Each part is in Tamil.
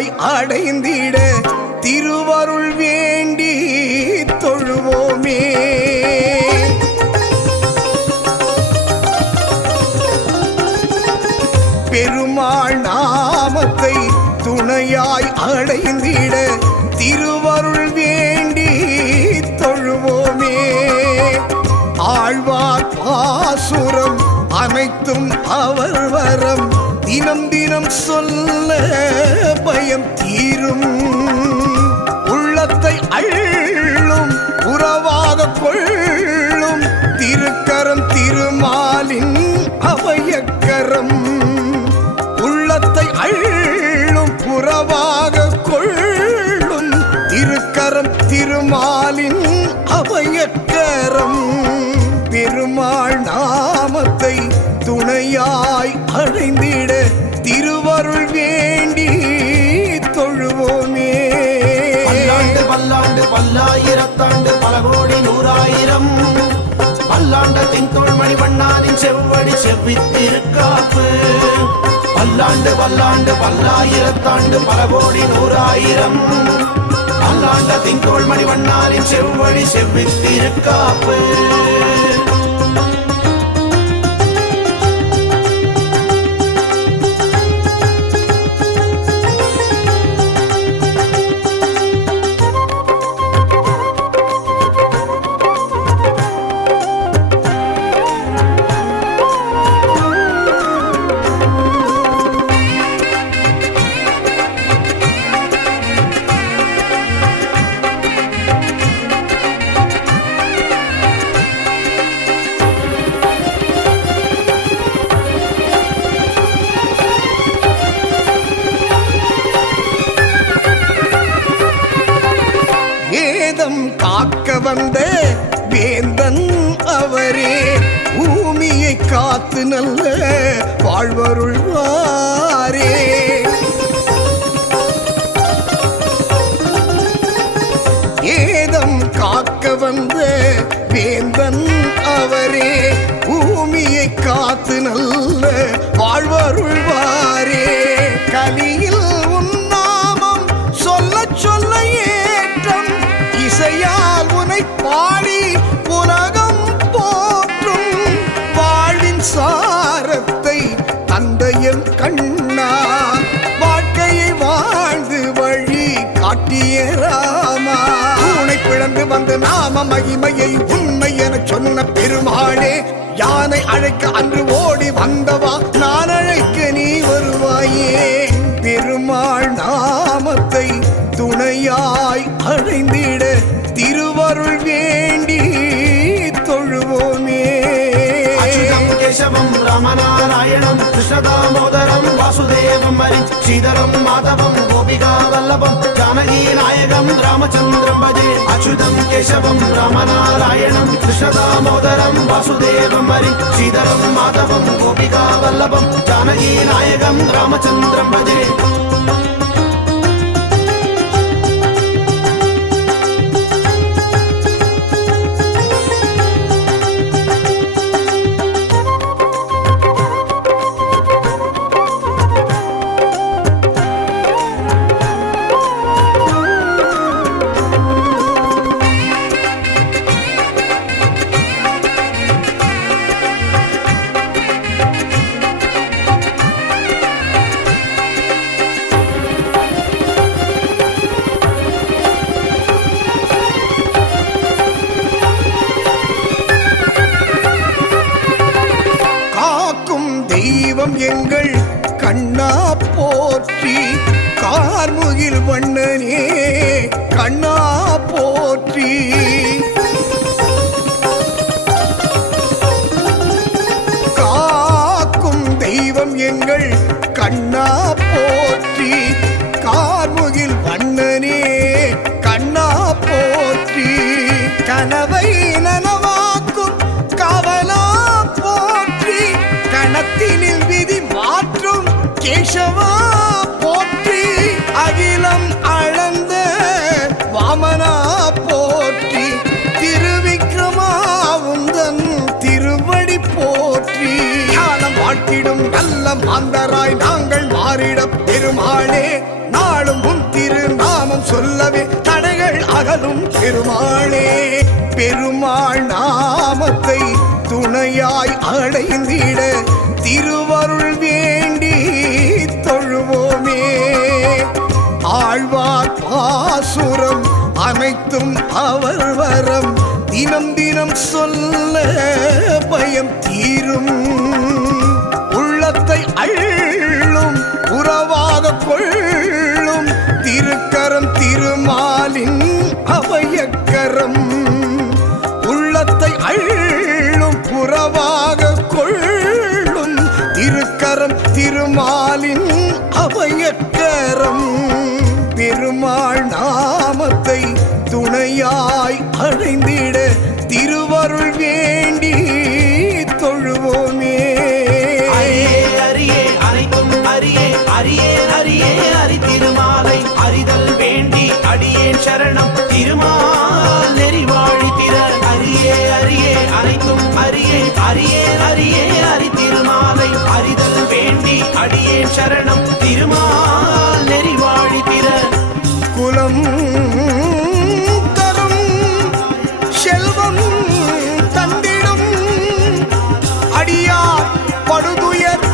துணையாய் அடைந்திட திருவருள் வேண்டி தொழுவோமே. பெருமாள் நாமத்தை துணையாய் அடைந்திட திருவருள் வேண்டி தொழுவோமே. ஆழ்வார் பாசுரம் அனைத்தும் அவர் வரம் தினம் தினம் சொல்ல பயம் தீரும். உள்ளத்தை அள்ளும் உறவாக கொள்ளும் திருக்கரம் திருமாலின் அபயக்கரம். உள்ளத்தை அள்ளும் உறவாக கொள்ளும் திருக்கரம் திருமாலின் அபயக்கரம். பெருமாள் நாமத்தை துணையாய் அடைந்திட திருவருள் வேண்டி தொழுவோமே. பல்லாண்டு பல்லாண்டு பல்லாயிரத்தாண்டு பல கோடி நூறாயிரம் பல்லாண்ட தின்தோள் மணிவண்ணானின் செவ்வடி செவ்வித்திருக்காப்பு. பல்லாண்டு பல்லாண்டு பல்லாயிரத்தாண்டு பல கோடி நூறாயிரம் பல்லாண்ட தின்தோள் மணிவண்ணானின் செவ்வடி செவ்வித்திருக்காப்பு. காக்க வந்த வேந்தன் அவரே பூமியை காத்து நல்ல வாழ்வருள்வாரே. ஏதம் காக்க வந்த வேந்தன் அவரே பூமியை காத்து நல்ல வாழ்வருள்வாரே. கலியில் உன்னாமம் சொல்ல சொல்ல ஏற்றம் இசையால் உனை பாடி உலகம் போற்றும். வாழ்வின் சாரத்தை தந்தையும் கண்ணா வாழ்க்கையை வாழ்ந்து வழி காட்டிய ராமா. உனை பிளந்து வந்து நாம மகிமையை உண்மை என சொன்ன பெருமாளே. யானை அழைக்க அன்று ஓடி வந்தவா நான் அழைக்க நீ வருவாயே. பெருமாள் நாமத்தை துணையாய் அடைந்திட திருவருள் வேண்டி தொழுவோமே. அச்சுதம் கேசவம் ராமநாராயணம் கிருஷ்ணதாமோதரம் வாசுதேவம் ஹரி ஸ்ரீதரம் மாதவம் கோபிகா வல்லபம் ஜானகி நாயகம் ராமச்சந்திரம் பஜே. அச்சுதம் கேசவம் ராமநாராயணம் கிருஷ்ணதாமோதரம் வாசுதேவம் ஹரி ஸ்ரீதரம் மாதவம் கோபிகா வல்லபம் ஜானகி நாயகம் ராமச்சந்திரம் பஜே. எங்கள் கண்ணா போற்றி. கார்முகில் வண்ணனே கண்ணா போற்றி. காக்கும் தெய்வம் எங்கள் கண்ணா போற்றி. கார்முகில் வண்ணனே கண்ணா போற்றி. கனவை நனவாக்கும் காவலா போற்றி. கணத்தினில் விதி மாற்றும் கேசவா போற்றி. அகிலம் அளந்த வாமனா போற்றி. திருவிக்ரமா உந்தன் திருவடி போற்றி. ஞானம் வாழ்த்திடும் நல்ல மாந்தராய் நாங்கள் மாறிட பெருமாளே நாளும் பெருமாளே பெருமாள் நாமத்தை துணையாய் அடைந்திட திருவருள் வேண்டி தொழுவோமே. ஆழ்வார் பாசுரம் அனைத்தும் அவர் வரம் தினம் தினம் சொல்ல பயம் தீரும். உள்ளத்தை அள்ளும் உறவாக கொள்ளும் திருக்கரம் திருமாலின் அபயக்கரம். உள்ளத்தை அள்ளும் உறவாக கொள்ளும் திருக்கரம் திருமாலின் அபயக்கரம். பெருமாள் நாமத்தை துணையாய் அடைந்திட திருவருள் வேண்டி தொழுவோமே. அரியே அனைத்தும் அரியே அரியே அரியே அரி திருமாலை அறிதல் வேண்டி அடியேன் சரணம் திருமால் நெறிவாழி திற. அரியே அரியே அனைத்தும் அரியே அரியே அரியே அரி திருமாலை அறிதல் வேண்டி அடியேன் சரணம் திருமால் நெறிவாழி திற. குலம் தரும் செல்வம் தந்திடும் அடியார் படுதுயர்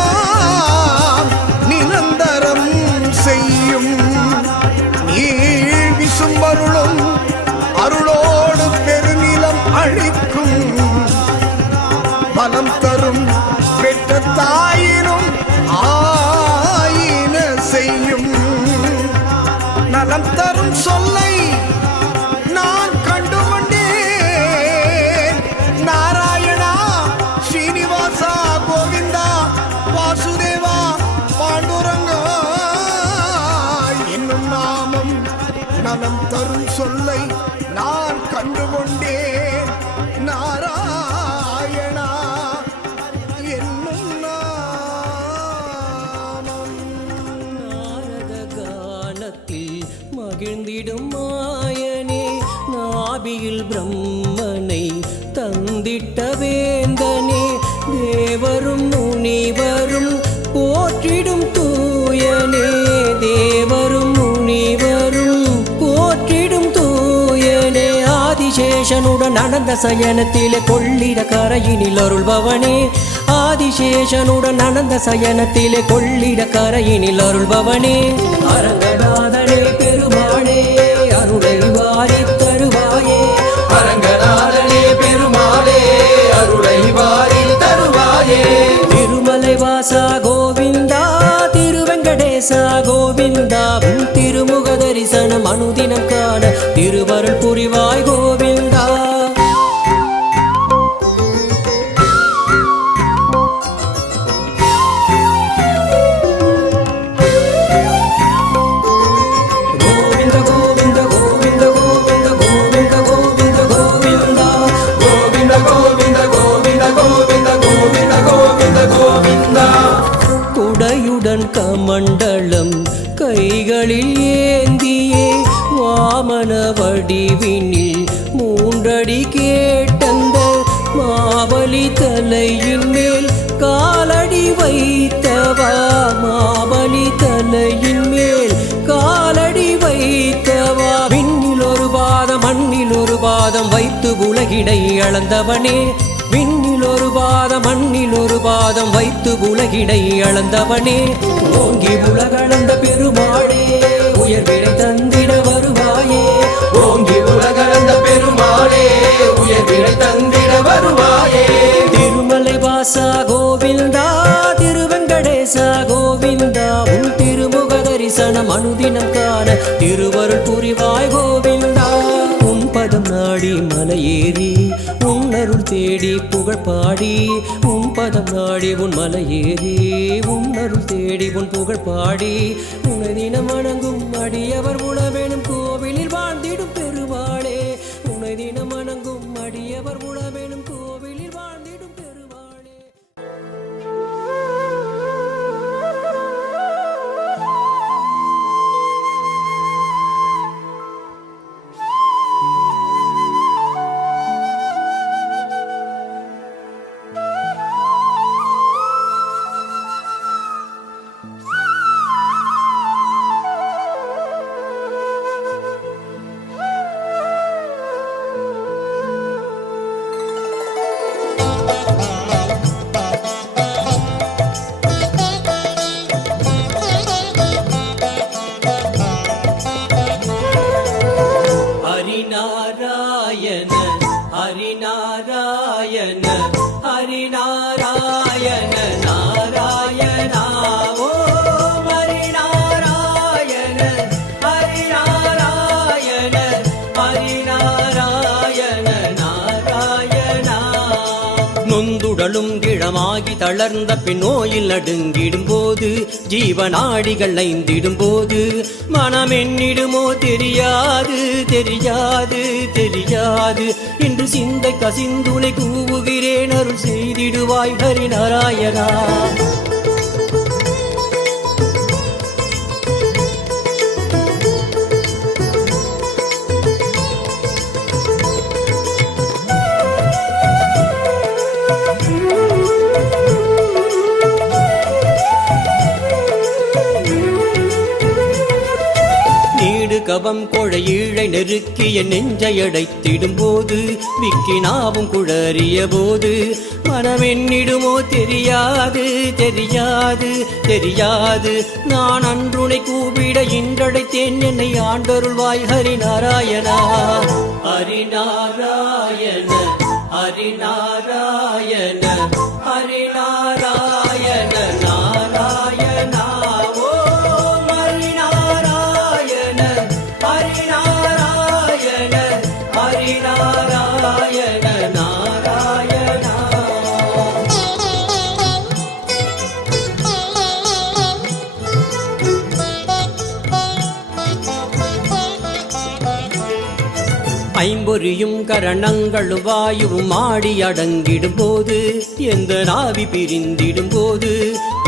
ஆயிரையெல்லாம் நிரந்தரம் செய்யும். நீள் விசும்பருளும் அருளோடு பெருநிலம் அழிக்கும். பலம் தரும் பெற்ற தாயினும் ஆயின செய்யும். நலம் தரும் சொல்லை நான் கண்டுகொண்டேன். நாராயணா ஸ்ரீனிவாசா கோவிந்தா வாசுதேவா பாண்டுரங்கா என்னும் நாமம் நலம் தரும் சொல்லை நான் கண்டுகொண்டேன். நாராயணா என்னும் நாமம். நாரத கானத்தில் மகிழ்ந்திடும் மாயனே நாபியில் பிரம்மனை தந்திட்ட வேந்தனே தேவரும் முனிவரும் போற்றிடும் தூயனே. தேவரும் முனிவரும் போற்றிடும் தூயனே. ஆதிசேஷனுடன் அனந்த சயனத்திலே கொள்ளிட கரையினில் அருள்பவனே. ஆதிசேஷனுடன் அனந்த சயனத்திலே கொள்ளிட கரையினில் அருள்பவனே. அரங்கநாதனே பெருமாளே அருளை வாரி தருவாயே. அரங்கநாதனே பெருமாளே அருளை வாரி தருவாயே. திருமலை வாசா கோவிந்தா திருவெங்கடேசா கோவிந்தா உன் திருமுக தரிசனம் அனுதினம் காண திருவருள் புரிவாய் கோவிந்தா. கோவிந்த கோவிந்த கோவிந்த கோவிந்த கோவிந்த கோவிந்த கோவிந்தா. கோவிந்த கோவிந்த கோவிந்த கோவிந்த கோவிந்த கோவிந்த கோவிந்தா. குடையுடன் கமண்டலம் கைகளில் ஏந்தியே வாமன வடிவினில் மூன்றடி கேட்டந்த மாவலி தலையின் மேல் காலடி வைத்தவா. மாவலி தலையின் மேல் காலடி வைத்தவா. விண்ணில் ஒரு பாதம் மண்ணில் ஒரு பாதம் வைத்து உலகிடை அளந்தவனே. விண்ணில் ஒரு பாதம் மண்ணில் ஒரு பாதம் வைத்து உலகிடை அளந்தவனே. ஓங்கி உலகளந்த பெருமாளே உயர்விடை தந்திட வருவாயே. ஓங்கி உலகளந்த பெருமாளே உயர்விடை தந்திட வருவாயே. திருமலை வாசா கோவிந்தா திருவெங்கடேசா கோவிந்தா உன் திருமுக தரிசனம் அனுதினம் காண திருவருள் புரிவாய் கோவிந்தா. உன் பதம் நாடி மலையேறி உன் அருள் தேடி புகழ் பாடி. உன் பதம் நாடி உன் மலையேறி உன் அருள் தேடி உன் புகழ் பாடி. உனை தினம் வணங்கும் அடியவர் உளவேணும் கோவிலில் வாழ்ந்திடும் பெருமாளே. உனை தினம் வணங்கும் அடியவர் உளவேணும் கோவிலில் வாழ்ந்திடும் பெருமாளே. பிணமாகி தளர்ந்த பின் நோயில் நடுங்கிடும் போது ஜீவநாடிகள் ஐந்திடும் போது மனம் என்னிடுமோ தெரியாது தெரியாது தெரியாது இன்று சிந்தை கசிந்துனை கூவுகிறேன் அருள் செய்திடுவாய் ஹரி நாராயணா. கவம் கொழையீழை நெருக்கிய நெஞ்சை அடைத்திடும் போது விக்கினாவும் குழறிய போது மனமென்னிடுமோ தெரியாது தெரியாது தெரியாது நான் அன்றுனை கூப்பிட இன்றடைத்தேன் என்னை ஆண்டருள்வாய் ஹரி நாராயணா. ஹரி நாராயண ஹரி நாராயண ஹரி நாராயண நாராயணா. ஐம்பொறியும் கரணங்களும் வாயுவும் ஆடி அடங்கிடும் போது எந்த நாவி பிரிந்திடும் போது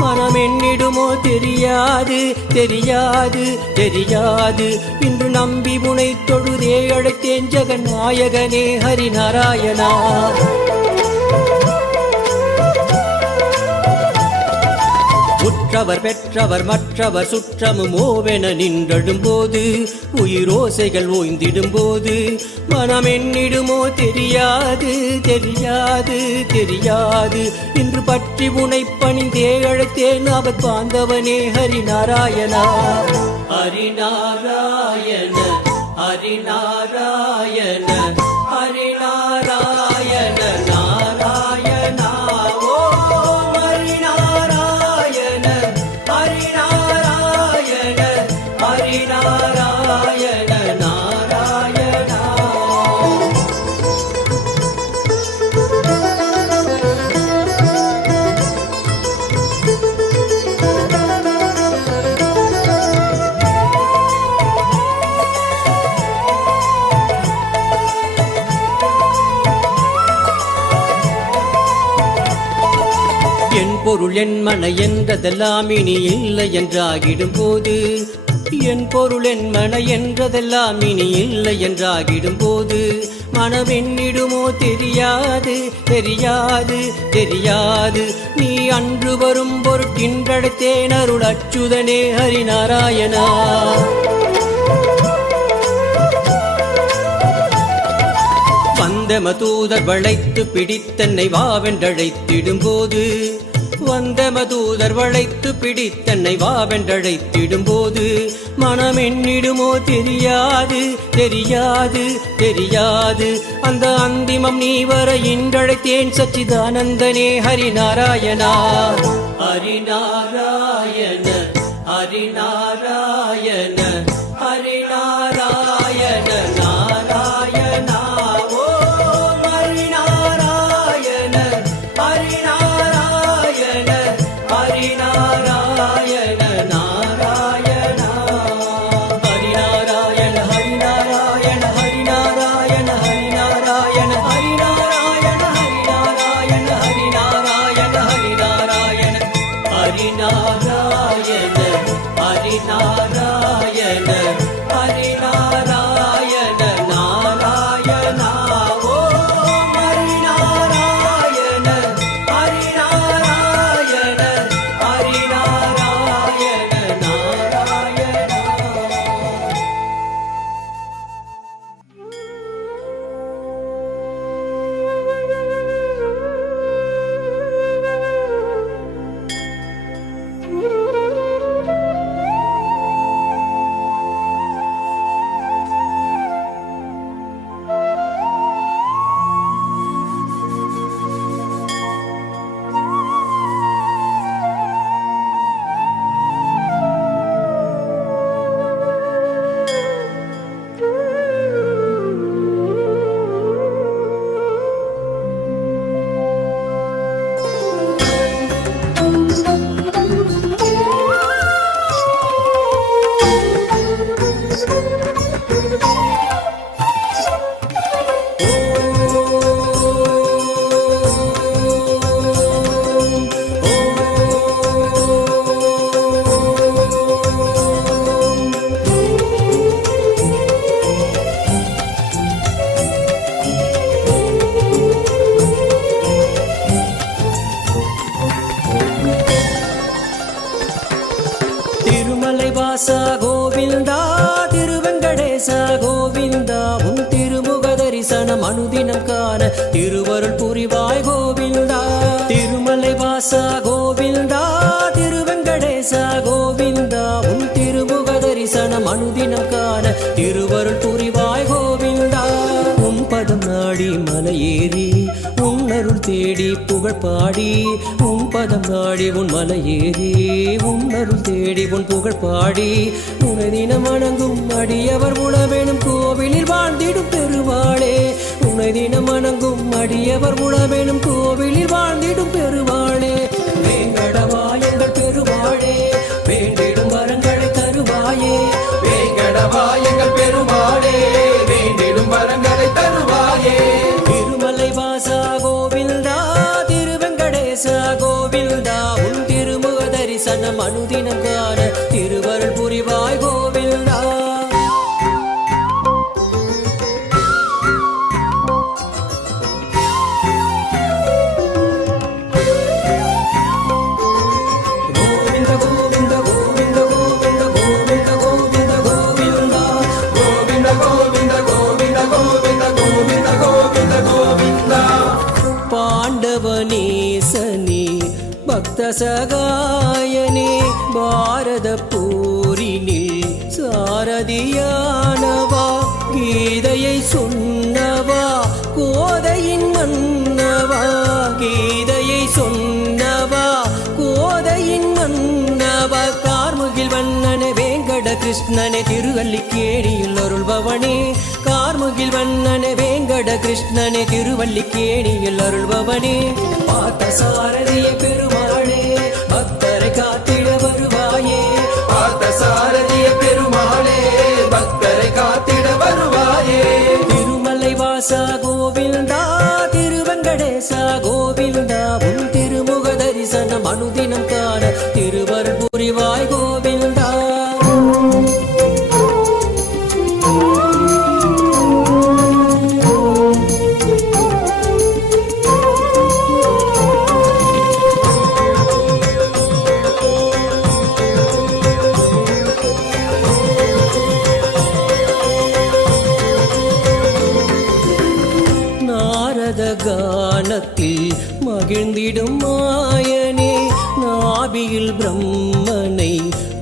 மனம் என்னிடுமோ தெரியாது தெரியாது தெரியாது இன்று நம்பி முனை தொழுதே அழைத்தேன் ஜெகன் நாயகனே ஹரி நாராயணா. உற்றவர் பெற்றவர் மற்றவர் சுற்றமும் ஓவென நின்றடும் போது உயிரோசைகள் ஓய்ந்திடும் போது மனம் என்னிடுமோ தெரியாது தெரியாது தெரியாது இன்று பற்றி உனை பணிந்தே அழைத்தேன் அவர் பாந்தவனே ஹரி நாராயணா. ஹரி நாராயண ஹரி நாராயண ஹரி நாராயண நாராயணா. என் பொருள் என் மன என்றதெல்லாம் இனி இல்லை என்றாகிடும் போது என் பொருள் என் மன என்றதெல்லாம் இனி இல்லை என்றாகிடும் போது மனமென்னிடுமோ தெரியாது தெரியாது தெரியாது நீ அன்று வரும் பொருட்கின்றடைத்தேன் அருள் அச்சுதனே ஹரி நாராயணா. வந்தம தூதர் வளைத்து பிடித்தன்னை வாவென்றழைத்திடும் போது வந்தம தூதர் வளைத்து பிடித்தன்னை வாவென்றழைத்திடும் போது மனமென்னிடுமோ தெரியாது தெரியாது தெரியாது அந்த அந்திமம் நீ வர இன்றழைத்தேன் சச்சிதானந்தனே ஹரி நாராயணா. ஹரி நாராயண ஹரி நாராயண ஹரி நாராயண நாராயணா. திருவருள் புரிவாய் கோவிந்தா. திருமலை வாசா கோவிந்தா, திருவெங்கடேசா கோவிந்தா, உன் திருமுக தரிசனம் அனுதினம் காண திருவருள் புரிவாய் கோவிந்தா. உன் பதம் நாடி மலையேறி உன் அருள் தேடி புகழ் பாடி, உன் பதம் நாடி உன் மலையேறி உன் அருள் தேடி உன் புகழ் பாடி, உனை தினம் வணங்கும் அடியவர் உணவேனும் கோவிலில் வாழ்ந்திடும் பெருவாளே. உனை தினம் வணங்கும் அடியவர் உணவேனும் கோவிலில் வாழ்ந்திடும் பெருவாளே. வேங்கடவா எங்கள் பெருவாளே, வேண்டிடும் வரங்களை தருவாயே. வேங்கடவா எங்கள் பெருமாளே, வேண்டிடும் வரங்களை தருவாயே. திருமலை வாசா கோவிந்தா, திருவெங்கடேசா கோவிந்தா, உன் திருமுக தரிசனம் அனுதினம் காண திருவருள் புரிவாய் கோவிந்தா. கோவிந்த கோவிந்த கோவிந்த கோவிந்த கோவிந்த கோவிந்த கோவிந்தா. கோவிந்த கோவிந்த கோவிந்த கோவிந்த கோவிந்த கோவிந்த கோவிந்தா. பாண்டவநேசனே பக்த சகாயனே, பாரத போரினில் சாரதியானவா, கீதையை சொன்னவா கோதையின் மன்னவா, கீதையை சொன்னவா கோதையின் மன்னவா, கார்முகில் வண்ணனே வேங்கட கிருஷ்ணனே திருவல்லிக்கேணியில் அருள்பவனே. கார்முகில் வண்ணனே வேங்கட கிருஷ்ணனே திருவல்லிக்கேணியில் அருள்பவனே. பார்த்த சாரதிய பெருமாளே, பக்தரை காத்திட வருவாயே. பார்த்த சாரதிய பெருமாளே, பக்தரை காத்திட வருவாயே. திருமலை வாசா கோவிந்தா, திருவெங்கடேசா கோவிந்தா, உன் திருமுக தரிசனம் அனுதினம் காண திருவருள் புரிவாய் கோவிந்தா. நாரத கானத்தில் மகிழ்ந்திடும் மாயனே, நாபியில் பிரம்மனை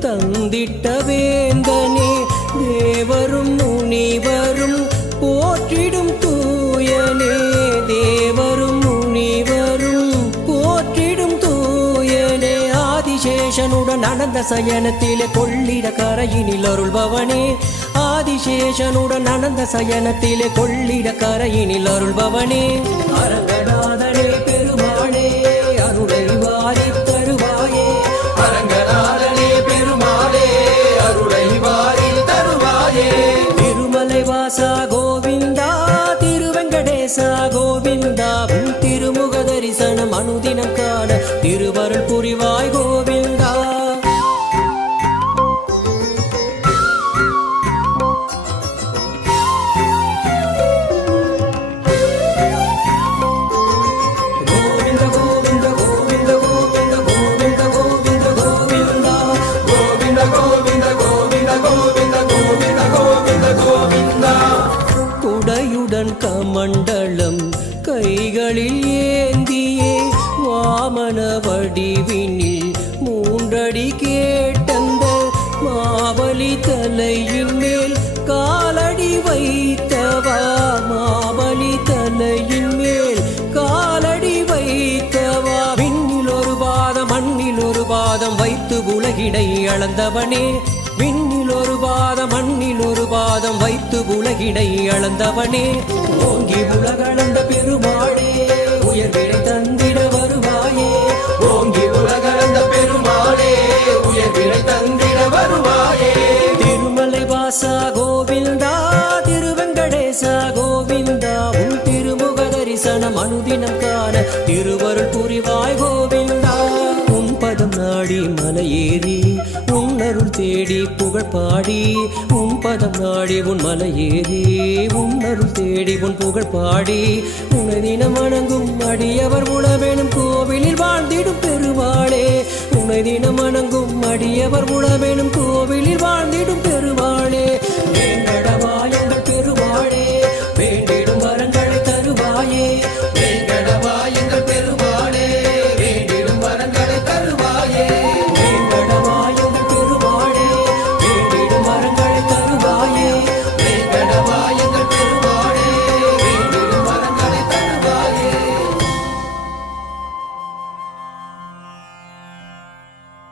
தந்திட்ட வேந்தனே, தேவரும் முனிவரும் போற்றிடும் தூயனே, தேவரும் முனிவரும் போற்றிடும் தூயனே. ஆதிசேஷனுடன் அனந்த சயனத்திலே கொள்ளிட கரையினில் அருள்பவனே. ஆதிசேஷனுடன் அனந்த சயனத்திலே கொள்ளிட கரையினில் அருள்பவனே. அரங்கநாதனே பெருமாளே, அருளை வாரி தருவாயே. அரங்கநாதனே பெருமாளே, அருளை வாரி தருவாயே. திருமலை வாசா கோவிந்தா, திருவெங்கடேசா கோவிந்தா, உன் திருமுக தரிசனம் அனுதினம் காண திருவருள் புரிவாய் கோவிந்தா. கோவிந்த கோவிந்த கோவிந்த கோவிந்த கோவிந்த கோவிந்த கோவிந்தா. கோவிந்த கோவிந்த கோவிந்த கோவிந்த கோவிந்த கோவிந்த கோவிந்தா. குடையுடன் கமண்டலம் கைகளில் ஏந்தியே, வாமன வடிவினில் மூன்றடி கேட்டந்த மாபலி தலையின் மேல் காலடி வைத்தவா, மாபலி தலையின் மேல் காலடி வைத்தவா. விண்ணில் ஒரு பாதம் மண்ணில் ஒரு பாதம் வைத்து உலகினை அளந்தவனே. விண்ணில் ஒரு பாதம் மண்ணில் ஒரு பாதம் வைத்து உலகினை அளந்தவனே. ஓங்கி உலகளந்த பெருமாளே, உயர்வினை தந்திட வருவாயே. ஓங்கி உலகளந்த பெருமாளே, உயர்வினை தந்திட வருவாயே. திருமலை வாசா கோவிந்தா, திருவெங்கடேசா கோவிந்தா, உன் திருமுக தரிசனம் அனுதினம் காண திருவருள் புரிவாய் கோவிந்தா. உன் பதம் நாடி மலையேறி உன் அருள் தேடி புகழ் பாடி, உன் பதம் நாடி உன் மலையேறி உன் அருள் தேடி உன் புகழ் பாடி, உனை தினம் வணங்கும் அடியவர் உணவேனும் கோவிலில் வாழ்ந்திடும் பெருவாளே. உனை தினம் வணங்கும் அடியவர் உணவேனும் கோவிலில் வாழ்ந்திடும் பெருவாளே. வேங்கடவா எங்கள் பெருவாளே, வேண்டிடும் வரங்களை தருவாயே.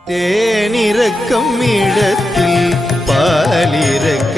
தேனிறக்கம் இடத்தில் பாலிறக்க